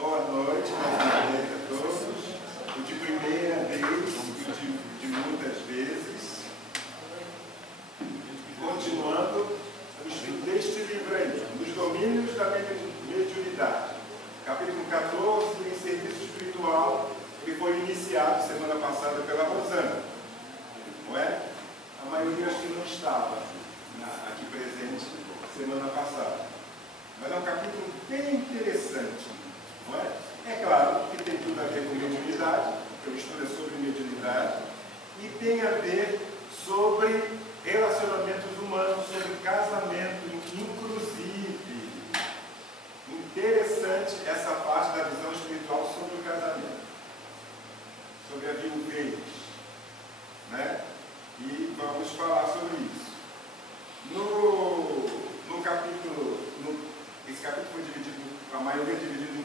Boa noite, mais uma vez a todos. O de primeira vez, o de muitas vezes. Continuando o estudo deste livro aí, Os Domínios da Mediunidade. Capítulo 14, em Serviço Espiritual, que foi iniciado semana passada pela Rosana. Não é? A maioria acho que não estava aqui presente semana passada. Mas é um capítulo bem interessante, não é? É claro que tem tudo a ver com mediunidade, porque o estudo é sobre mediunidade, e tem a ver sobre relacionamentos humanos, sobre casamento, inclusive. Interessante essa parte da visão espiritual sobre o casamento, sobre a viuvez, né? E vamos falar sobre isso. No capítulo, esse capítulo foi dividido, a maioria dividido em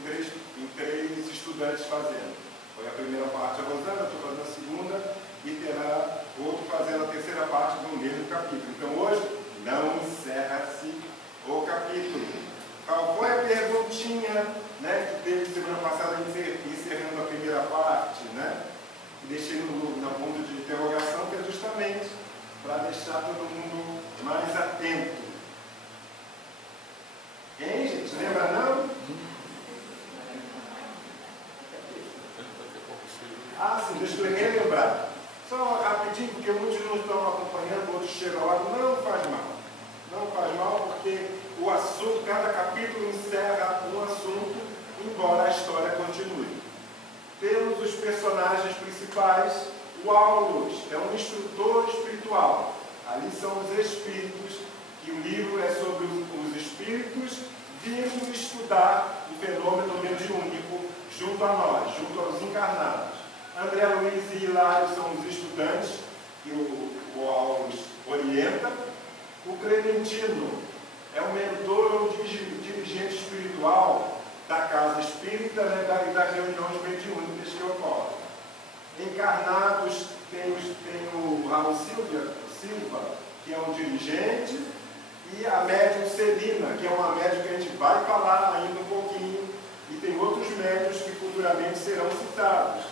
três estudantes fazendo. Foi a primeira parte a Rosana, estou fazendo a segunda, e terá outro fazendo a terceira parte do mesmo capítulo. Então hoje não encerra-se o capítulo. Qual foi a perguntinha, né, que teve semana passada encerrando a primeira parte, né? E deixei no ponto de interrogação, que é justamente para deixar todo mundo mais atento. Hein, gente? Lembra não? Ah, sim, deixa eu relembrar. Só rapidinho, porque muitos não estão acompanhando, outros chegam lá. Não faz mal. Não faz mal, porque o assunto, cada capítulo encerra um assunto, embora a história continue. Temos os personagens principais. O Aulus é um instrutor espiritual. Ali são os espíritos, que o livro é sobre os espíritos vindo estudar o fenômeno mediúnico junto a nós, junto aos encarnados. André Luiz e Hilário são os estudantes que o Aulus orienta. O Clementino é um mentor ou dirigente espiritual da casa espírita, né, e das reuniões mediúnicas que ocorrem. Encarnados tem o Raul Silva, que é um dirigente, e a médium Celina, que é uma médium que a gente vai falar ainda um pouquinho, e tem outros médiuns que futuramente serão citados.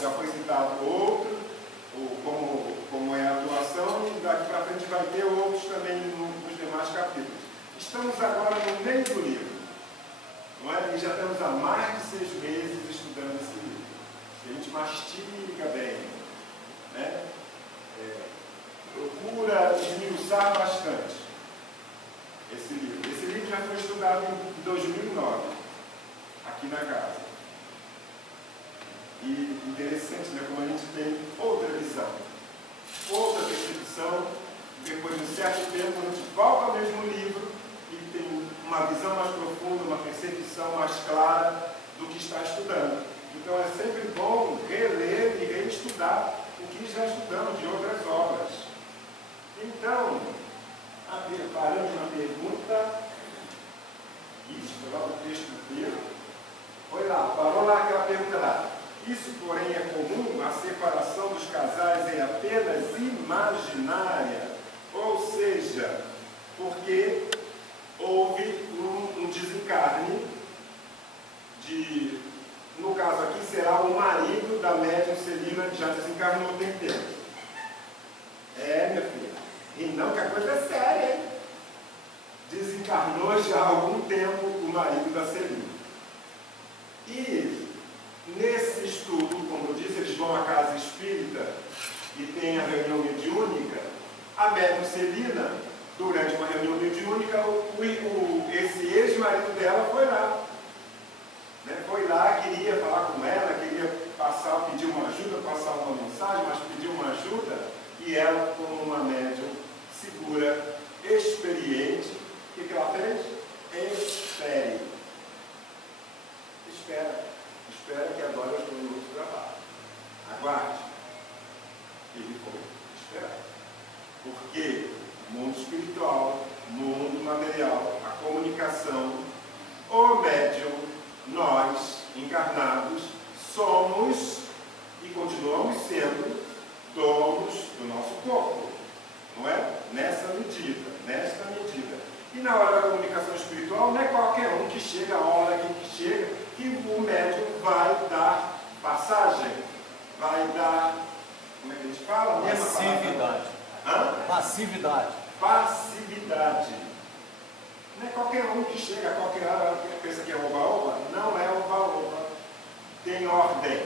Já foi citado outro, como é a atuação, e daqui para frente vai ter outros também nos demais capítulos. Estamos agora no meio do livro, não é? E já estamos há mais de 6 meses estudando esse livro. A gente mastiga bem, né? Procura esmiuçar bastante esse livro. Esse livro já foi estudado em 2009, aqui na casa. E interessante, né, como a gente tem outra visão, outra percepção. Depois de um certo tempo, a gente volta ao mesmo livro e tem uma visão mais profunda, uma percepção mais clara do que está estudando. Então é sempre bom reler e reestudar o que já estudamos de outras obras. Então, paramos na pergunta. Isso, foi lá o texto inteiro. Foi lá, parou lá aquela pergunta lá. Isso, porém, é comum, a separação dos casais é apenas imaginária, ou seja, porque houve um desencarne no caso aqui será o marido da médium Celina, que já desencarnou tem tempo. Minha filha, e não, que a coisa é séria, hein? Desencarnou já há algum tempo o marido da Celina. E nesse estudo, como eu disse, eles vão à casa espírita e tem a reunião mediúnica. A médium Celina, durante uma reunião mediúnica, esse ex-marido dela foi lá. Né? Foi lá, queria falar com ela, queria pedir uma ajuda, passar uma mensagem, mas pediu uma ajuda, e ela, como uma médium segura, experiente, o que ela fez? Espera que agora eu estou em outro trabalho. Aguarde. Ele foi esperar. Porque o mundo espiritual, o mundo material, a comunicação, o médium, nós, encarnados, somos e continuamos sendo donos do nosso corpo. Não é? Nesta medida. E na hora da comunicação espiritual, não é qualquer um que chega, a hora que chega, que Passividade. Passividade. Não é qualquer um que chega a qualquer hora e pensa que é oba-oba. Não é oba-oba. Tem ordem,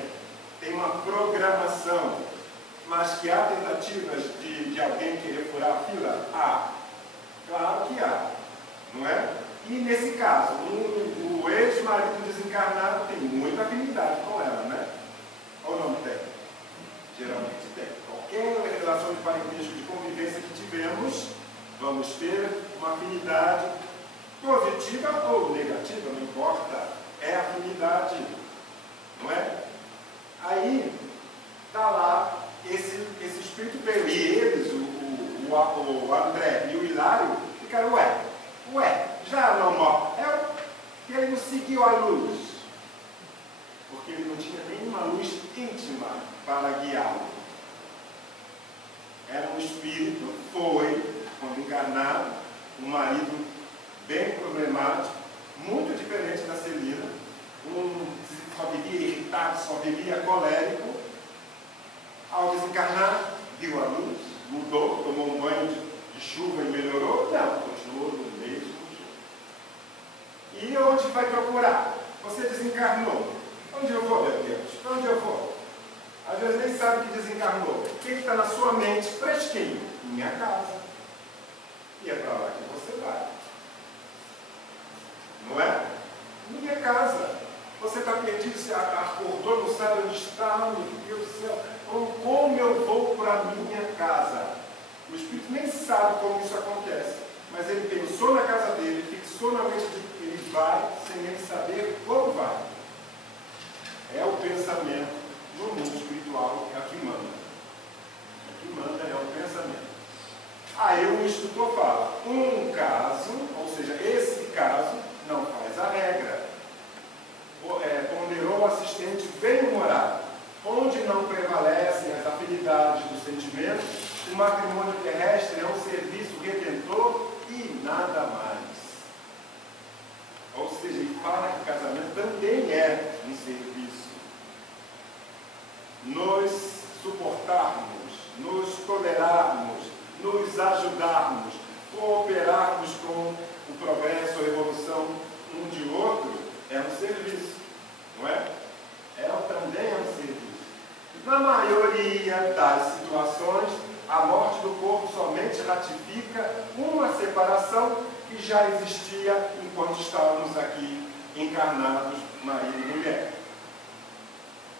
tem uma programação. Mas que há tentativas de alguém querer furar a fila? Há. Claro que há. Não é? E nesse caso, o ex-marido desencarnado tem muita afinidade com ela, né? Ou não tem? Geralmente tem. Qualquer relação de parentesco, de convivência que tivemos, vamos ter uma afinidade positiva ou negativa, não importa. É afinidade, não é? Aí, está lá, esse espírito veio. E eles, o André e o Hilário, ficaram, ué, já não morre. É que ele não seguiu a luz. Porque ele não tinha nenhuma luz íntima para guiá-lo. Era um espírito, foi, quando encarnado, um marido bem problemático, muito diferente da Celina, só vivia irritado, só vivia colérico. Ao desencarnar, viu a luz, mudou, tomou um banho de chuva e melhorou? Não, continuou no mesmo jeito. E onde vai procurar? Você desencarnou. Onde eu vou, meu Deus? Para onde eu vou? Às vezes nem sabe que desencarnou. O que está na sua mente? Fresquinho. Minha casa. E é para lá que você vai. Não é? Minha casa. Você está perdido, você acordou, não sabe onde está, meu Deus do céu. Como eu vou para a minha casa? O espírito nem sabe como isso acontece. Mas ele pensou na casa dele, fixou na mente de que ele vai, sem nem saber como vai. É o pensamento no mundo espiritual que aqui manda. O que manda é o pensamento. Aí o instrutor fala, um caso, ou seja, esse caso não faz a regra. Ponderou o assistente bem-humorado, onde não prevalecem as afinidades dos sentimentos, o matrimônio terrestre é um serviço redentor e nada mais. Ou seja, ele fala que o casamento também é um serviço. Nos suportarmos, nos tolerarmos, nos ajudarmos, cooperarmos com o progresso, a evolução um de outro, é um serviço, não é? Também é um serviço. Na maioria das situações, a morte do corpo somente ratifica uma separação que já existia enquanto estávamos aqui encarnados, marido e mulher.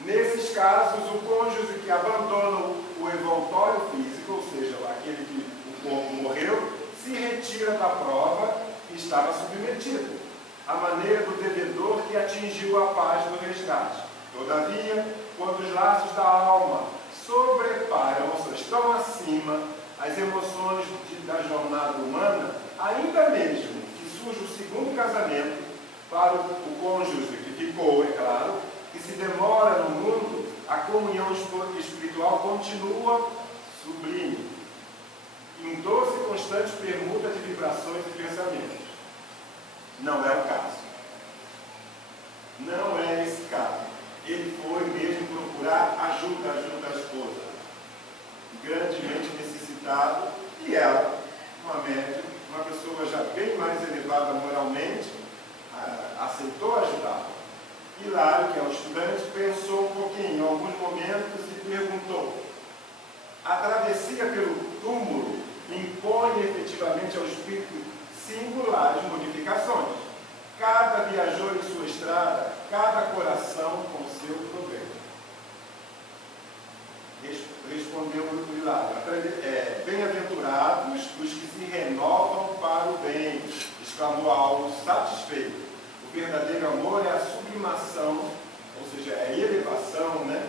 Nesses casos, o cônjuge que abandona o envoltório físico, ou seja, aquele que o corpo morreu, se retira da prova e estava submetido, à maneira do devedor que atingiu a paz do resgate. Todavia, quando os laços da alma sobreparam, ou seja, estão acima as emoções da jornada humana, ainda mesmo que surja o segundo casamento, para o cônjuge que ficou, é claro, que se demora no mundo, a comunhão espiritual continua sublime, em doce e constante permuta de vibrações e pensamentos. Não é o caso. Não é esse caso. Ele foi mesmo procurar ajuda à esposa, grandemente necessitado, e ela, uma médium, uma pessoa já bem mais elevada moralmente, aceitou ajudá-lo. Hilário, que é o estudante, pensou um pouquinho, em alguns momentos, e perguntou: a travessia pelo túmulo impõe efetivamente ao espírito singulares modificações. Cada viajou em sua estrada, cada coração com seu proveito. Respondeu o Hilário: bem-aventurados os que se renovam para o bem, exclamou Aulo, satisfeito. O verdadeiro amor é a sublimação, ou seja, é a elevação, né,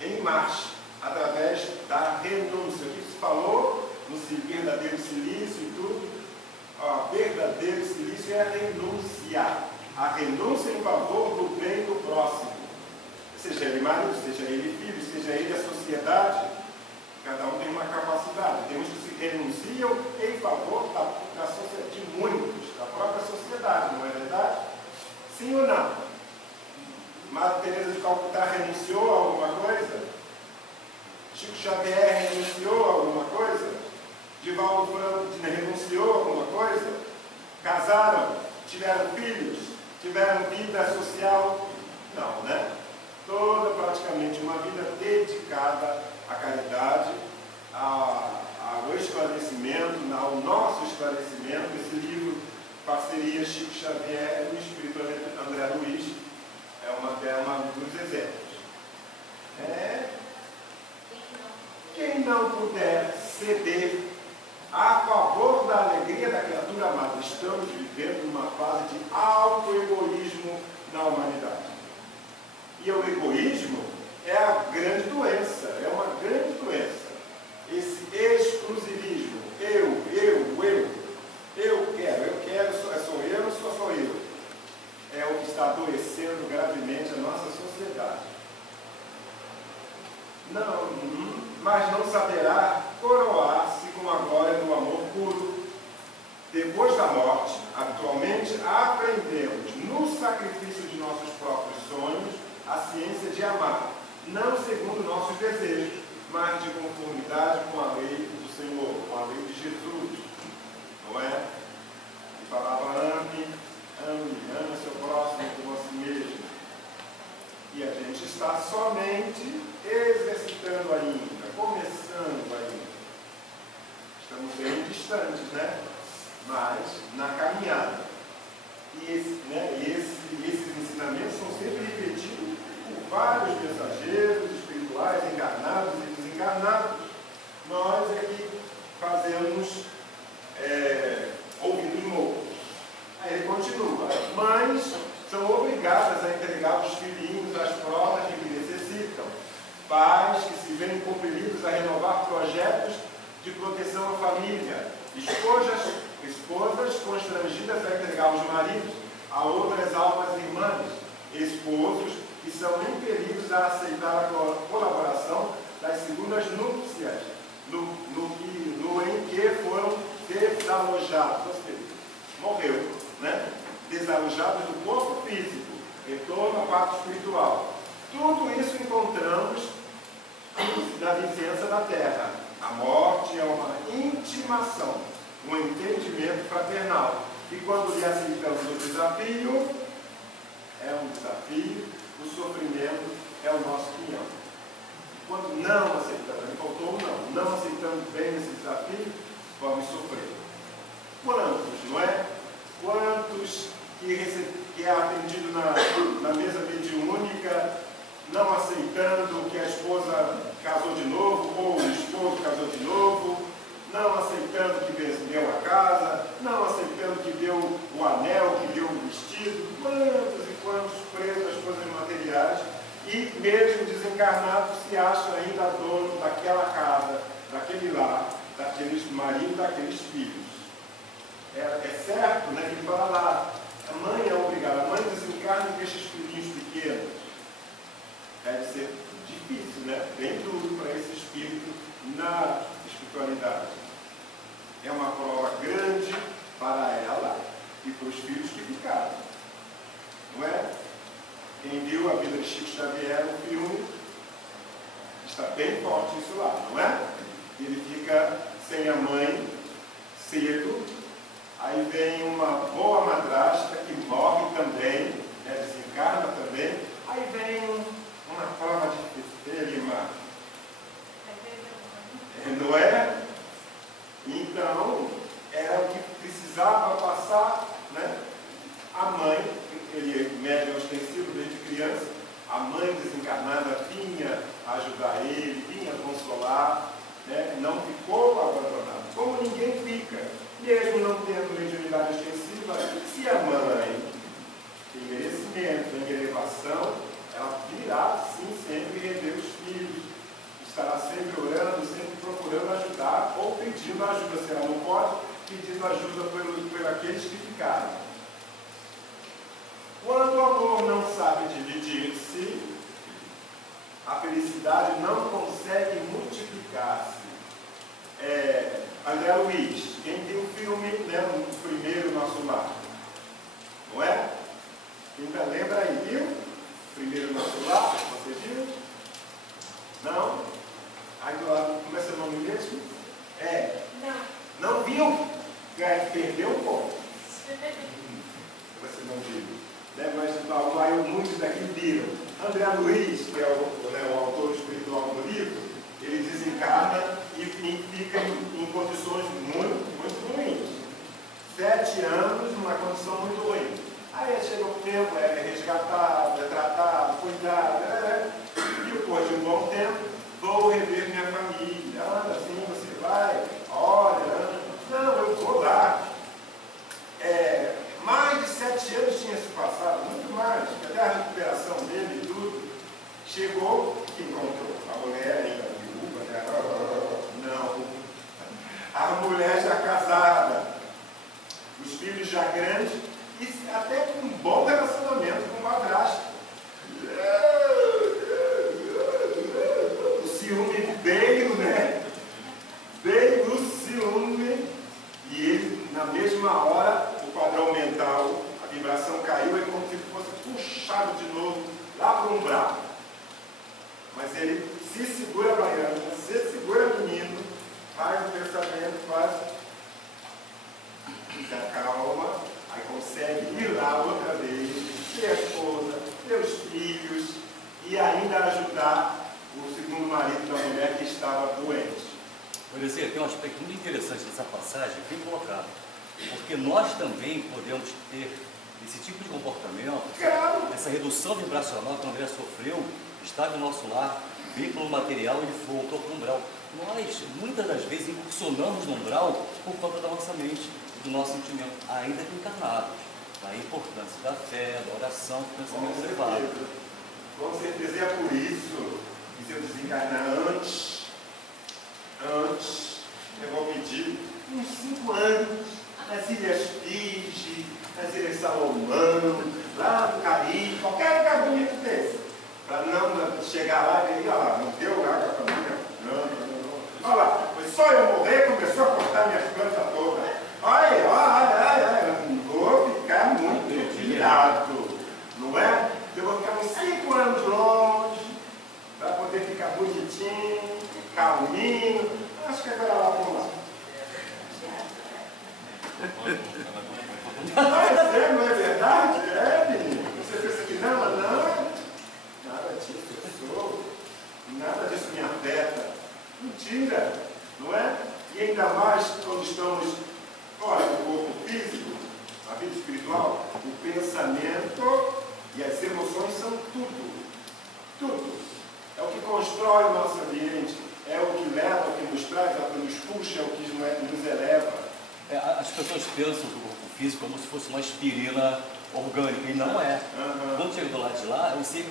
em marcha, através da renúncia. O que se falou no verdadeiro silício e tudo? Verdadeiro silício é a renúncia em favor do bem do próximo, seja ele marido, seja ele filho, seja ele a sociedade. Cada um tem uma capacidade. Tem uns que se renunciam em favor da sociedade, de muitos, da própria sociedade, não é verdade? Sim ou não? Madre Teresa de Calcutá renunciou a alguma coisa? Chico Xavier renunciou a alguma coisa? Divaldo Franco renunciou a alguma coisa? Casaram? Tiveram filhos? Tiveram vida social? Não, né? Toda praticamente uma vida dedicada à caridade, ao esclarecimento, ao nosso esclarecimento. Esse livro, parceria Chico Xavier e o espírito André Luiz, é uma dos exemplos. Quem não puder ceder a favor da alegria da criatura amada, estamos vivendo uma fase de auto-egoísmo na humanidade. E o egoísmo é a grande doença, é uma grande doença. Esse exclusivismo, eu quero, sou eu, sou eu. É o que está adoecendo gravemente a nossa sociedade. Mas não saberá coroar-se com a glória do amor puro. Depois da morte, atualmente aprendemos no sacrifício de nossos próprios sonhos a ciência de amar, não segundo nossos desejos, mas de conformidade com a lei do Senhor, com a lei de Jesus. Não é? Ele falava: ame seu próximo como a si mesmo. E a gente está somente exercitando ainda, começando ainda. Estamos bem distantes, né? Mas na caminhada. E esses ensinamentos são sempre repetidos por vários mensageiros espirituais, encarnados e desencarnados. Nós é que fazemos ouvidos moucos. Aí ele continua: mães são obrigadas a entregar os filhinhos às provas de que necessitam. Pais que se veem compelidos a renovar projetos de proteção à família. Esposas constrangidas a entregar os maridos a outras almas irmãs. Esposos que são impelidos a aceitar a colaboração das segundas núpcias, em que foram desalojados, ou seja, morreu, né? Desalojados do corpo físico, retorno à parte espiritual. Tudo isso encontramos na licença da terra. A morte é uma intimação, um entendimento fraternal. E quando lhe aceitamos o desafio, é um desafio, o sofrimento é o nosso pinhão. Quando não aceitamos, ele faltou não aceitamos bem esse desafio, vamos sofrer. Quantos, não é? Quantos que é atendido na mesa mediúnica, não aceitando que a esposa casou de novo, ou o esposo casou de novo, não aceitando que vendeu a casa, não aceitando que deu o anel, que deu o vestido, quantos e quantos presos às coisas materiais, e mesmo desencarnados se acham ainda dono daquela casa, daquele lar, daqueles maridos, daqueles filhos. É certo, né, que ele fala lá, a mãe é obrigada, a mãe desencarna e deixa os filhinhos pequenos. Deve ser difícil, né? Bem duro para esse espírito na espiritualidade. É uma prova grande para ela e para os filhos que ficaram. Não é? Quem viu a vida de Chico Xavier no filme, está bem forte isso lá, não é? Ele fica sem a mãe cedo, aí vem uma boa madrasta que morre também, né? Desencarna também, aí vem uma prova dificílima. Não é? Então, era o que precisava passar, né? A mãe, ele é médium ostensivo desde criança, a mãe desencarnada vinha ajudar ele, vinha consolar, né? Não ficou abandonado. Como ninguém fica, mesmo não tendo mediunidade ostensiva, se a mãe tem merecimento, tem elevação, ela virá sim sempre rever os filhos, estará sempre orando, sempre procurando ajudar ou pedindo ajuda, se ela não pode, pedindo ajuda por aqueles que ficaram. Quando o amor não sabe dividir-se, a felicidade não consegue multiplicar-se. André Luiz, quem tem o filme, né, o primeiro Nosso Lar, não é? Ainda lembra aí, viu? Primeiro Nosso Lar, você viu? Não? Aí do lado, como é seu nome mesmo? Não viu? Perdeu um pouco. Você não viu. Né? Mas muitos daqui viram. André Luiz, que é o autor espiritual do livro, ele desencarna e fica em condições muito, muito ruins. 7 anos numa condição muito ruim. Aí chega o tempo, é resgatado, é tratado, cuidado, e depois de um bom tempo, vou rever minha família. Anda assim, você vai, olha, não, eu vou lá. Mais de 7 anos tinha se passado, muito mais, até a recuperação dele e tudo. Chegou, que encontrou a mulher ainda viúva, né? Não. A mulher já casada, os filhos já grandes, e até com um bom relacionamento com o madrasto. O ciúme veio, né? Veio o ciúme, e ele, na mesma hora, o padrão mental, a vibração caiu, é como se fosse puxado de novo lá para o umbral. Mas ele se segura baiano, se segura menino, faz o pensamento, se acalma, aí consegue ir lá outra vez, ter a esposa, ter os filhos e ainda ajudar o segundo marido da mulher que estava doente. Tem um aspecto muito interessante dessa passagem, bem colocado, porque nós também podemos ter esse tipo de comportamento, essa redução vibracional que o André sofreu, estava no nosso lar, veio pelo material e ele voltou para o umbral. Nós, muitas das vezes, incursionamos no umbral por conta da nossa mente, do nosso sentimento, ainda que encarnados. A importância da fé, da oração, do pensamento elevado. Com certeza, é por isso que se eu desencarnar antes, eu vou pedir uns 5 anos nas Ilhas Fiji, nas Ilhas Salomão, lá no Caribe, qualquer lugar bonito desse, para não chegar lá e dizer, olha lá, não deu lugar com a família, não. Olha lá, foi só eu morrer, começou a cortar minhas plantas todas. Olha, vou ficar muito irado, não é? Eu vou ficar uns 5 anos longe, para poder ficar bonitinho, calminho. Acho que agora lá vamos lá. Mas não é verdade? Menino. Você pensa que não, mas não. Nada disso eu sou. Nada disso me afeta. Mentira, não é? E ainda mais quando estamos fora do corpo físico, a vida espiritual, o pensamento e as emoções são tudo. Tudo. É o que constrói o nosso ambiente, é o que leva, é o que nos traz, é o que nos puxa, é o que nos eleva. As pessoas pensam do corpo físico como se fosse uma aspirina orgânica, e não é. Quando chega do lado de lá, é um ser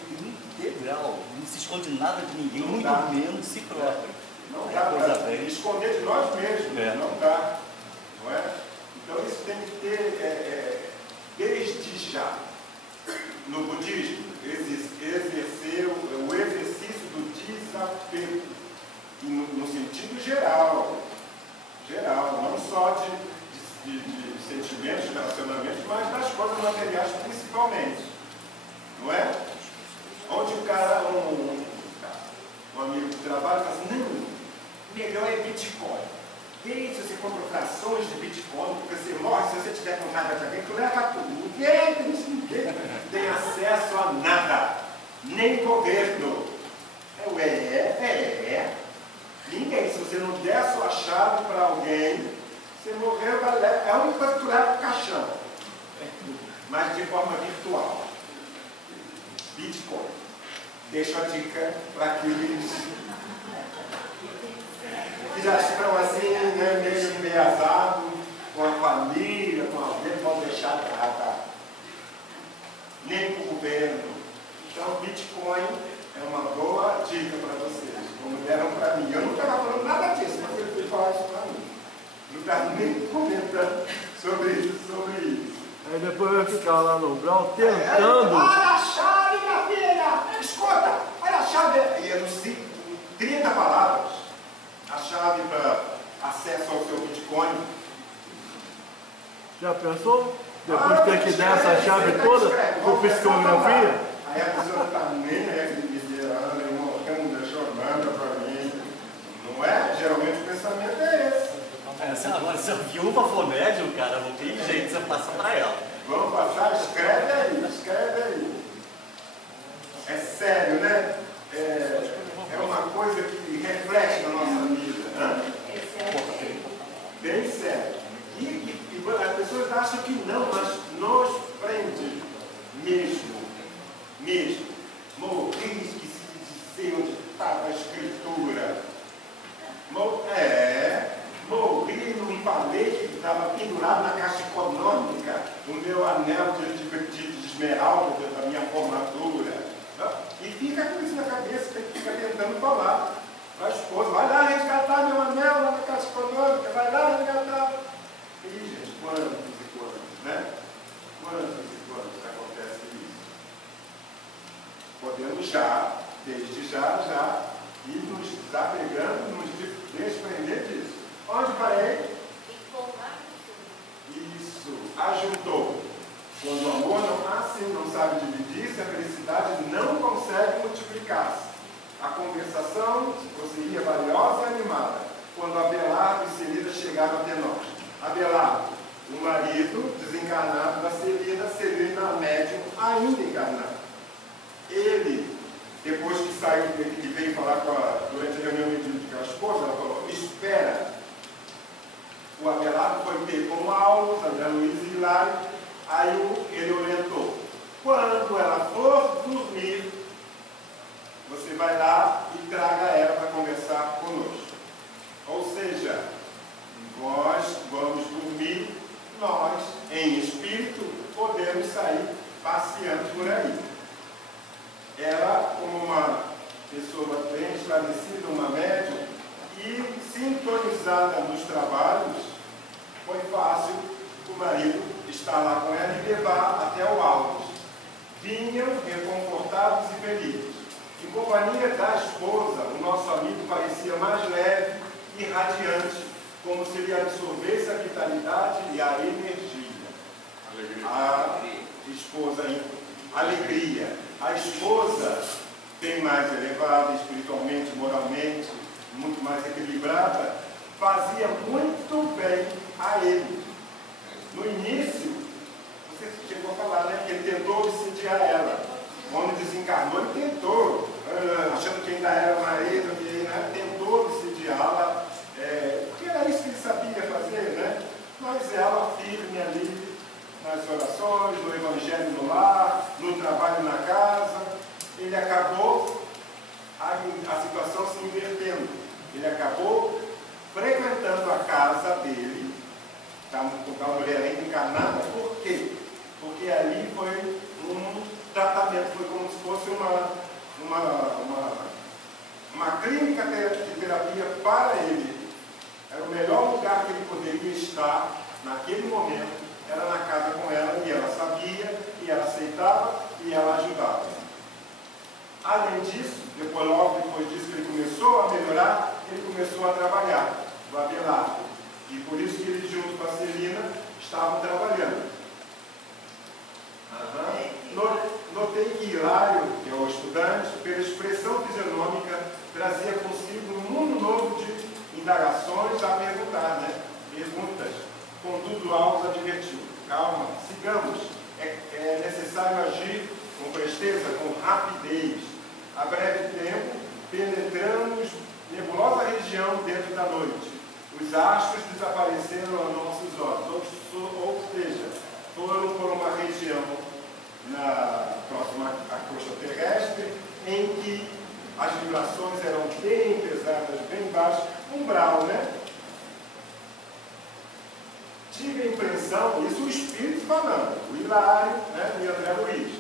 integral, não se esconde nada de ninguém, não muito dá. Menos si próprio. Não dá para esconder de nós mesmos, não dá. Não é? Então isso tem que ter, desde já, no budismo, exercer o exercício do desapego, no sentido geral, não só de sentimentos, relacionamentos, mas das coisas materiais principalmente, não é? Onde o cara, um amigo de trabalho, fala assim, não, melhor é Bitcoin. E se você compra frações de Bitcoin, porque você morre, se você tiver com raiva de alguém, tu leva tudo. Ninguém tem acesso a nada, nem governo. Ninguém, se você não der a sua chave para alguém, você morreu, é a única coisa que tu leva para o caixão, mas de forma virtual. Bitcoin. Deixo a dica para aqueles que já estão assim, né, meio ameaçados, com a família, com alguém, vão deixar nada. Nem com o governo. Então, Bitcoin é uma boa dica para vocês, como deram para mim. Eu não estava falando nada disso, mas ele foi falar isso para mim. Não estava nem comentando sobre isso. Aí depois vai ficar lá no umbral tentando. Olha a chave, minha filha! Escuta, olha a chave. E eu não sei, 30 palavras. A chave para acesso ao seu Bitcoin. Já pensou? Depois tem que dar essa chave toda por psicografia? Aí a pessoa está nem morrendo, deixou nada para mim. Não é? Geralmente o pensamento é esse. Agora, se a viúva for médium, cara, não tem jeito, você passa para ela. Vamos passar, escreve aí, escreve aí. É sério, né? É uma coisa que reflete na nossa vida, né? Bem sério. E as pessoas acham que não, mas nos prende mesmo. Morri, esqueci de dizer onde estava a escritura. Morri, não falei que estava pendurado na caixa econômica o meu anel de esmeralda da minha formatura. E fica com isso na cabeça, fica tentando falar para a esposa, vai lá resgatar meu anel lá na caixa econômica, vai lá resgatar. E, gente, quantos e quantos, né? Quantos e quantos acontece isso? Podemos já, desde já, ir nos desapegando, nos desprender disso. Onde parei? Isso, ajuntou. Quando o amor não sabe dividir-se, a felicidade não consegue multiplicar-se. A conversação prosseguia valiosa e animada, quando Abelardo e Celina chegaram até nós. Abelardo, o marido desencarnado da Celina, Celina médium ainda encarnado. Ele, depois que saiu, que veio falar durante a reunião mediúnica com a esposa, ela falou, espera. O Abelardo foi ter com Aulos, André Luiz e Hilário, aí ele orientou. Quando ela for dormir, você vai lá e traga ela para conversar conosco. Ou seja, nós vamos dormir, nós, em espírito, podemos sair passeando por aí. Ela, como uma pessoa bem esclarecida, uma médium, e sintonizada nos trabalhos, foi fácil o marido estar lá com ela e levar até o Altos. Vinham reconfortados e felizes. Em companhia da esposa, o nosso amigo parecia mais leve e radiante, como se ele absorvesse a vitalidade e a energia. A esposa, alegria. A esposa, bem mais elevada espiritualmente, moralmente, muito mais equilibrada, fazia muito bem a ele. No início, você chegou a falar, né, que ele tentou obsidiar ela. Quando desencarnou, ele tentou, achando que ainda era marido, né, tentou obsidiá-la, porque era isso que ele sabia fazer, né? Mas ela firme ali, nas orações, no evangelho no lar, no trabalho na casa, ele acabou a situação se invertendo. Ele acabou frequentando a casa dele, com a mulher ainda encarnada. Por quê? Porque ali foi um tratamento, foi como se fosse uma clínica de terapia para ele. Era o melhor lugar que ele poderia estar naquele momento, era na casa com ela, e ela sabia, e ela aceitava, e ela ajudava. Além disso, logo depois disso que ele começou a melhorar, ele começou a trabalhar, o Abelardo. E por isso que ele, junto com a Celina, estavam trabalhando. Notei que Hilário, que é o estudante, pela expressão fisionômica, trazia consigo um mundo novo de indagações a perguntar, né? Perguntas. Contudo, Alves advertiu: calma, sigamos. É necessário agir com presteza, com rapidez. A breve tempo, penetramos nebulosa região dentro da noite. Os astros desapareceram a nossos olhos, ou seja, foram por uma região próxima à crosta terrestre, em que as vibrações eram bem pesadas, bem baixas, umbral, né? Tive a impressão, isso o espírito falando, o Hilário, né, e André Luiz,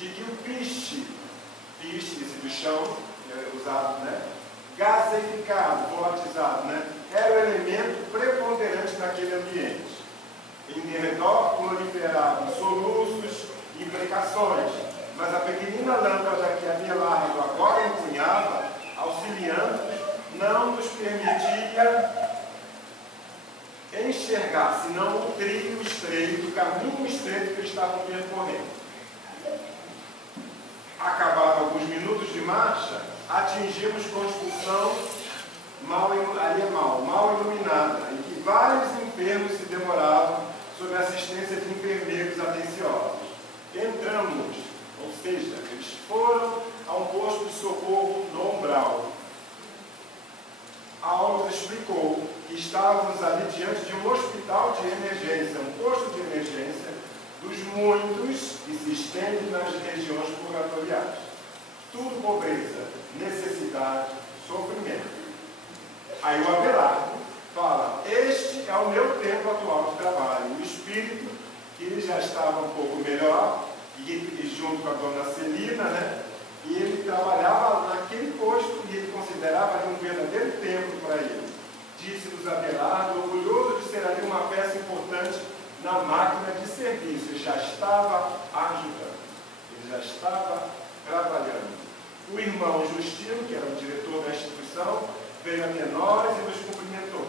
de que o piche, esse do chão, usado, né, gaseificado, volatizado, né, era o elemento preponderante naquele ambiente. Em redor proliferavam soluços e imprecações, mas a pequenina lâmpada que Abelardo agora empunhava, auxiliando, não nos permitia enxergar, senão o trilho estreito, o caminho estreito que eles estavam percorrendo. Acabados alguns minutos de marcha, atingimos construção mal iluminada, em que vários enfermos se demoravam sob a assistência de enfermeiros atenciosos. Entramos, ou seja, eles foram a um posto de socorro no umbral. Aulos explicou que estávamos ali diante de um hospital de emergência, um posto de emergência dos muitos que se estendem nas regiões purgatoriais. Tudo pobreza, necessidade, sofrimento. Aí o Abelardo fala, este é o meu tempo atual de trabalho. O espírito, que ele já estava um pouco melhor, e junto com a dona Celina, né? E ele trabalhava naquele posto e ele considerava ali um verdadeiro templo para ele. Disse-nos Abelardo, orgulhoso de ser ali uma peça importante na máquina de serviço. Ele já estava ajudando, ele já estava trabalhando. O irmão Justino, que era o diretor da instituição, veio até nós e nos cumprimentou.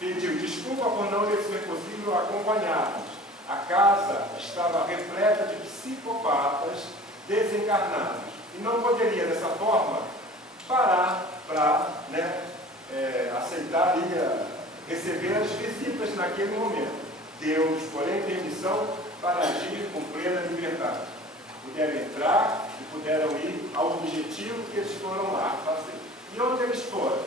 Pediu desculpa por não lhe ser possível acompanhar-nos. A casa estava repleta de psicopatas desencarnados. E não poderia, dessa forma, parar para aceitar e receber as visitas naquele momento. Deu-nos, porém, permissão para agir com plena liberdade. Puderam entrar e puderam ir ao objetivo que eles foram lá fazer. E onde eles foram?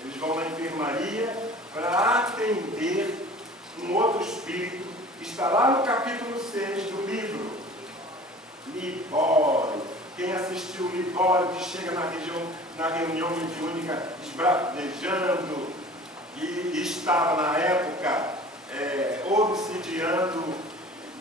Eles vão na enfermaria para atender um outro espírito que está lá no capítulo 6 do livro Libório. Quem assistiu o Libório, que chega na reunião mediúnica esbravejando e estava na época obsidiando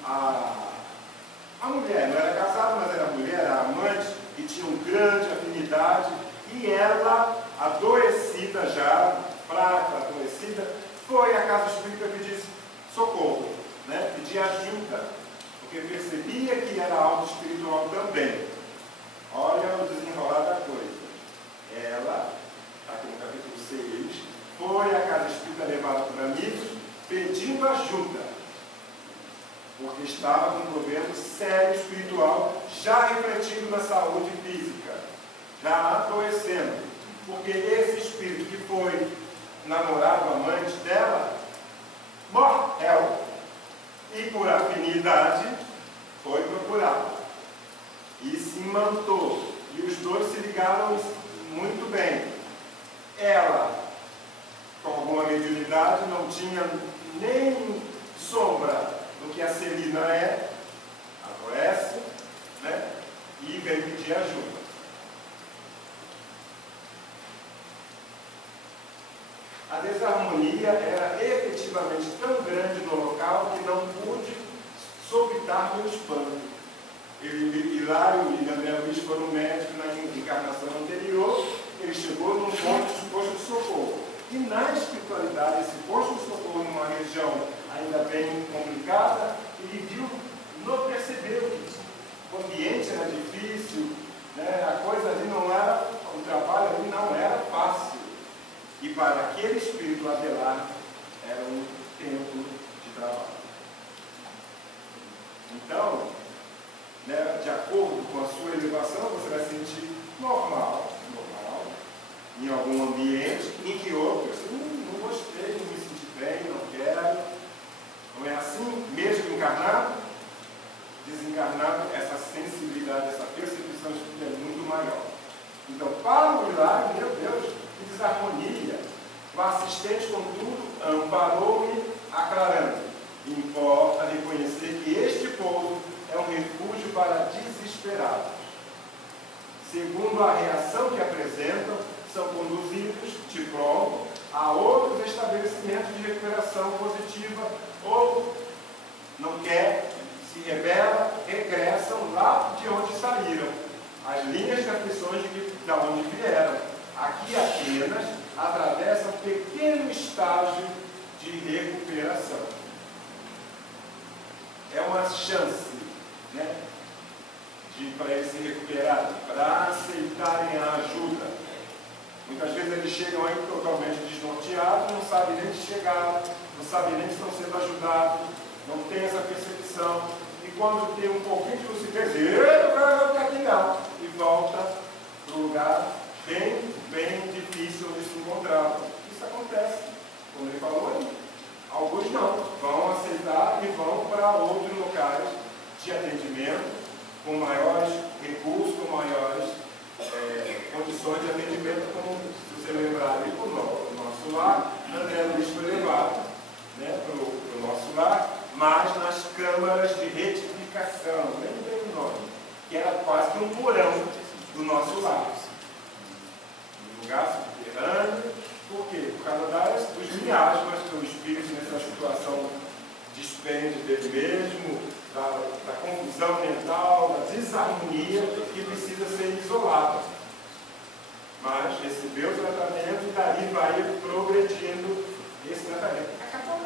a mulher, não era casada, mas era mulher, era amante, e tinha uma grande afinidade, e ela, adoecida já, fraca, adoecida, foi à casa espírita pedir socorro, né? Pedir ajuda, porque percebia que era algo espiritual também. Olha o desenrolar da coisa. Ela, aqui no capítulo 6, foi à casa espírita levada por amigos, pedindo ajuda, porque estava com um problema sério espiritual, já refletindo na saúde física, já adoecendo, porque esse espírito que foi namorado, amante dela, morreu, e por afinidade foi procurado, e se imantou, e os dois se ligaram muito bem. Ela, com alguma mediunidade, não tinha nem sombra do que a Celina é, adoece, né? E vem pedir ajuda. A desarmonia era efetivamente tão grande no local que não pude sobitar meu espanto. Hilário e André Luiz foram médicos na encarnação anterior, ele chegou num posto de socorro. E na espiritualidade, esse posto de socorro numa região ainda bem complicada, ele viu, não percebeu que o ambiente era difícil, né? A coisa ali não era, o trabalho ali não era fácil. E para aquele espírito Abelardo era um tempo de trabalho. Então, né, de acordo com a sua elevação, você vai sentir normal, em algum ambiente, em que outros, não gostei, não me senti bem, não quero. Não é assim? Mesmo encarnado, desencarnado, essa sensibilidade, essa percepção espírita é muito maior. Então, para o Hilário, meu Deus, que desarmonia. O assistente, contudo, amparou-me, aclarando. Importa reconhecer que este povo é um refúgio para desesperados. Segundo a reação que apresentam, são conduzidos de pronto a outros estabelecimentos de recuperação positiva ou não quer, se rebela, regressam lá de onde saíram, as linhas de aflições de onde vieram. Aqui apenas atravessa um pequeno estágio de recuperação. É uma chance, né, para eles se recuperarem, para aceitarem a ajuda. Muitas vezes eles chegam aí totalmente desnorteados, não sabem nem se chegaram, não sabem nem se estão sendo ajudados, não tem essa percepção. E quando tem um pouquinho de lucidez, eu quero ficar aqui não. E volta para um lugar bem difícil onde se encontrava. Isso acontece, como ele falou aí. Alguns não, vão aceitar e vão para outros locais de atendimento, com maiores recursos, com maiores condições de atendimento, como se você lembrar ali, o nosso lar. André Luiz foi levado, né, para o nosso lar, mas nas câmaras de retificação, lembrei o nome, que era quase que um porão do nosso lar. Um lugar subterrâneo. Por quê? Por causa dos miasmas que o espírito nessa situação despende dele mesmo, da confusão mental, da desarmonia, que precisa ser isolado. Mas recebeu o tratamento e dali vai progredindo esse tratamento. Acabou.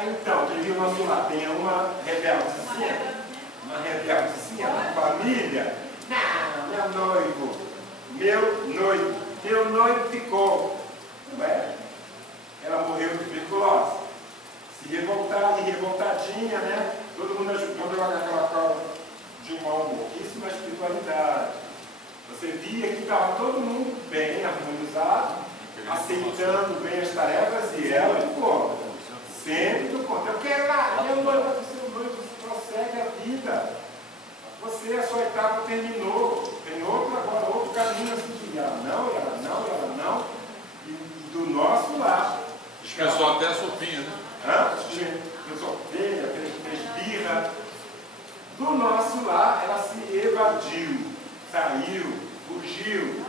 Então, quem viu o nosso lar tem uma rebeldezinha. Uma rebeldezinha na família. Não, meu noivo ficou. Não é? Ela morreu de tuberculose. Se revoltada e revoltadinha, né? Todo mundo ajudando ela naquela prova de uma pouquíssima espiritualidade. Você via que estava todo mundo bem harmonizado, aceitando bem as tarefas, e ela ficou sempre do contra. Eu quero lá, meu noivo, seu noivo, você prossegue a vida. Você, a sua etapa terminou, tem outro agora, outro caminho a seguir. Ela não. E do nosso lar. Dispensou até a sopinha, né? Sopinha, fez birra. Do nosso lar, ela se evadiu, saiu, fugiu,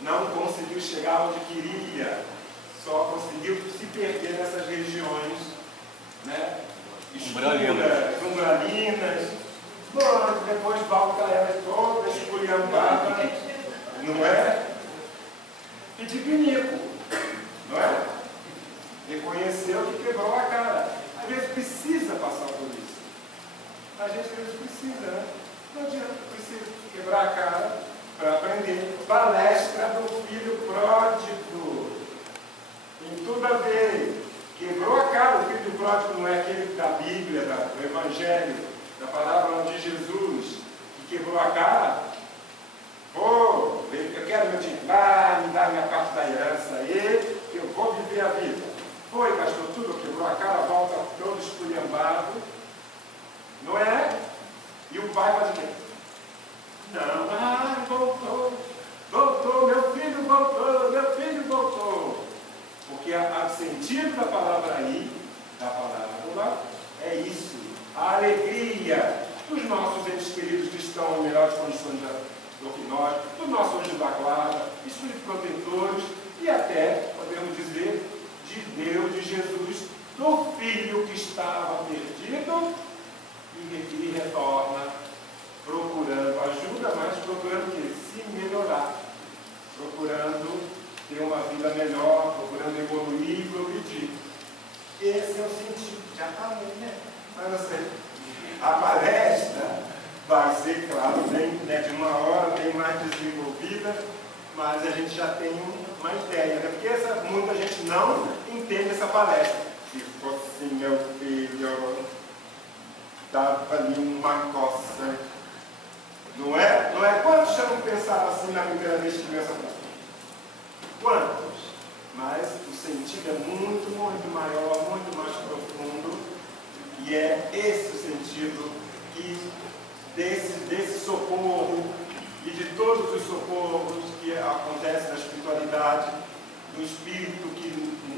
não conseguiu chegar onde queria, só conseguiu se perder nessas regiões, né? Umbralinas. Bom, depois volta ela toda esculhambada, não é? E de pinico, não é? Reconheceu que quebrou a cara. Às vezes precisa passar por isso. A gente às vezes precisa, né? Não adianta, precisa quebrar a cara para aprender. Palestra do filho pródigo. Tem tudo a ver. Quebrou a cara. O filho pródigo não é aquele da Bíblia, do Evangelho, da palavra de Jesus, que quebrou a cara. Pô, eu quero meu dinheiro, me dá minha parte da herança aí, eu vou viver a vida. Foi, gastou tudo, quebrou a cara, volta todo esculhambado. Não é? E o pai vai dizer, não, voltou, meu filho voltou. Porque o sentido da palavra aí, da palavra é isso, a alegria dos nossos entes queridos que estão em melhores condições do que nós, do nosso anjo da guarda, espíritos protetores e até, podemos dizer, de Deus, de Jesus, do filho que estava perdido e que retorna procurando ajuda, mas procurando se melhorar, procurando ter uma vida melhor, procurando evoluir e progredir. Esse é o sentido. Já falei, né? Mas não sei. A palestra vai ser, claro, bem, né, de uma hora, bem mais desenvolvida, mas a gente já tem uma ideia, né? Porque muita gente não entende essa palestra. Se fosse meu filho, dava ali uma coça. Não é? Quantos já não pensaram assim na primeira vez que viu essa palestra? Quantos? Mas o sentido é muito, muito maior, muito mais profundo, e é esse o sentido desse socorro e de todos os socorros que acontecem na espiritualidade, do espírito que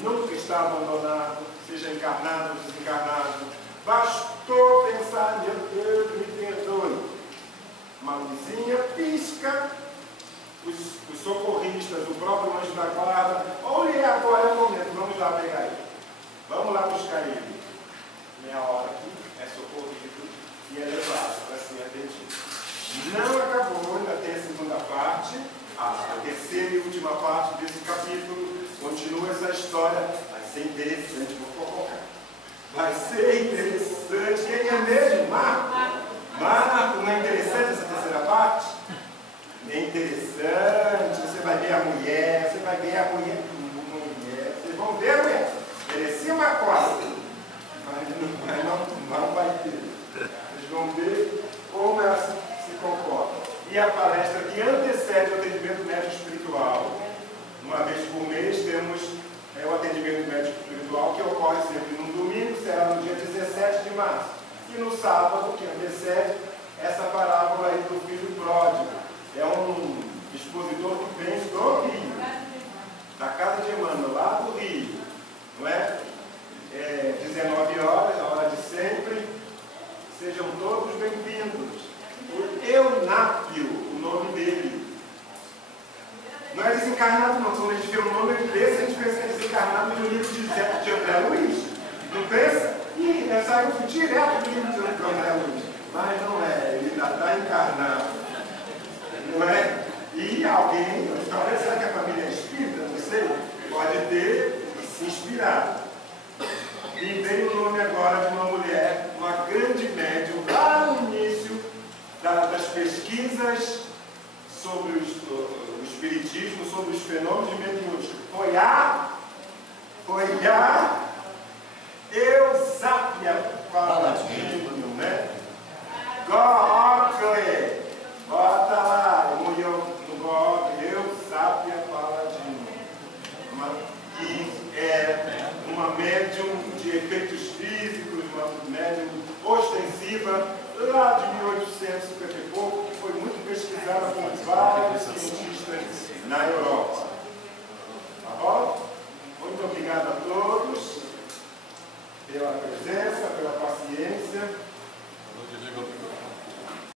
nunca está abandonado, seja encarnado ou desencarnado. Bastou pensar, meu Deus, me perdoe. Uma luzinha pisca, os socorristas, o próprio anjo da guarda, olha, agora é o momento, vamos lá pegar ele. Vamos lá buscar ele. Meia hora aqui, é socorrido e é levado para ser atendido. Não acabou, ainda tem a segunda parte, a terceira e última parte desse capítulo. Continua essa história, vai ser interessante, vou colocar. Vai ser interessante. Quem é mesmo? Marco, não é interessante essa terceira parte? É interessante, você vai ver a mulher, vocês vão ver a mulher, merecia uma costa, mas não vai ter. Vocês vão ver como ela se comporta. E a palestra que antecede o atendimento médico espiritual março. E no sábado, que antecede, essa parábola aí do filho pródigo. É um expositor que vem do Rio, da casa de Emmanuel, lá do Rio. Não é? 19 horas, a hora de sempre. Sejam todos bem-vindos. O Eunápio, o nome dele. Não é desencarnado, não. Quando a gente vê o nome desse, a gente pensa que é desencarnado no livro de André Luiz. Não pensa? Ih, saiu direto do livro de André Luiz. Mas não é, ele ainda está encarnado. Não é? E alguém, talvez será que a família é espírita? Não sei. Pode ter se inspirado. E veio o nome agora de uma mulher, uma grande médium, lá no início das pesquisas sobre o espiritismo, sobre os fenômenos de mediúnica. Foi a Eusápia Paladino, né? Google, bota lá, no Google, Eusápia Paladino, que é uma médium de efeitos físicos, uma médium ostensiva, lá de 1850 e pouco, que foi muito pesquisada por vários cientistas na Europa.